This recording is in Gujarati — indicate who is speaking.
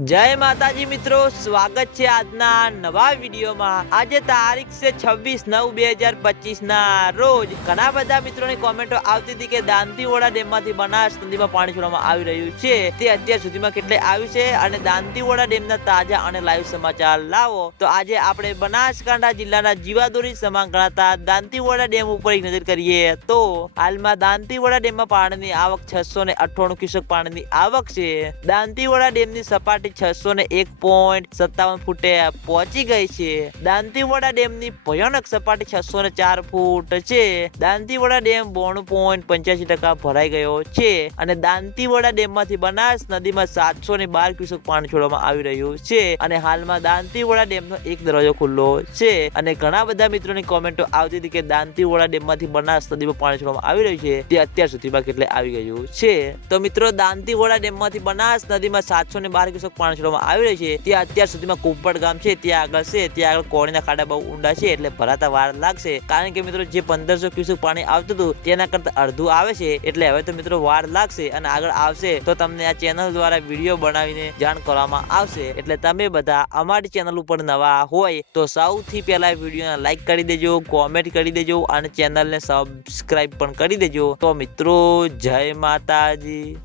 Speaker 1: જય માતાજી મિત્રો, સ્વાગત છે આજના નવા વિડીયોમાં. આજે તારીખ છે છવ્વીસ નવ બે હજાર પચીસ ના રોજ ઘણા બધા મિત્રોની કોમેન્ટો આવતી હતી કે દાંતીવોડા ડેમમાંથી બનાસ નદીમાં પાણી છોડવામાં આવી રહ્યું છે. તે અત્યાર સુધીમાં કેટલે આવ્યું છે અને દાંતીવોડા ડેમના તાજા અને લાઈવ સમાચાર લાવો. તો આજે આપણે બનાસકાંઠા જિલ્લાના જીવાદોરી સમાન ગણાતા દાંતીવોડા ડેમ ઉપર એક નજર કરીએ તો હાલમાં દાંતીવોડા ડેમમાં પાણીની આવક છસો ને અઠ્ઠાણું ક્યુસેક પાણીની આવક છે. દાંતીવોડા ડેમની સપાટી છસો ને એક પોઈન્ટ સત્તાવન ફૂટે પહોંચી ગઈ છે. દાંતીવાડા ડેમની ભયાનક સપાટી છસો ને ચાર ફૂટ છે. દાંતીવાડા ડેમ બોણું પોઈન્ટ પંચ્યાસી ટકા ભરાઈ ગયો છે અને દાંતીવાડા ડેમમાંથી બનાસ નદીમાં સાતસો ને બાર ક્યુસેક પાણી છોડવામાં આવી રહ્યું છે અને હાલમાં દાંતીવાડા ડેમનો એક દરવાજો ખુલ્લો છે અને ઘણા બધા મિત્રોની કોમેન્ટો આવતી હતી કે દાંતીવાડા ડેમમાંથી બનાસ નદીમાં પાણી છોડવામાં આવી રહ્યું છે. તે અત્યાર સુધીમાં કેટલે આવી ગયું છે. તો મિત્રો, દાંતીવાડા ડેમમાંથી બનાસ નદીમાં સાતસો ને બાર ક્યુસેક પાણી છોડવામાં આવી રહી છે. ત્યાં અત્યાર સુધીમાં કુંપડ ગામ છે, ત્યાં આગળ છે, ત્યાં આગળ કોણીના ખાડા બહુ ઊંડા છે એટલે ભરાતા વાર લાગશે. કારણ કે મિત્રો, જે પંદરસો ક્યુસેક પાણી આવતું હતું, તેના કરતા અડધું આવે છે. એટલે હવે તો મિત્રો વાર લાગશે અને આગળ આવશે. તો તમને આ ચેનલ દ્વારા વીડિયો બનાવીને જાણ કરવામાં આવશે. એટલે તમે બધા અમારી ચેનલ ઉપર નવા હોય, તો સૌથી પહેલા વિડીયોને લાઈક કરી દેજો, કોમેન્ટ કરી દેજો અને ચેનલને સબસ્ક્રાઈબ પણ કરી દેજો. તો મિત્રો, જય માતાજી.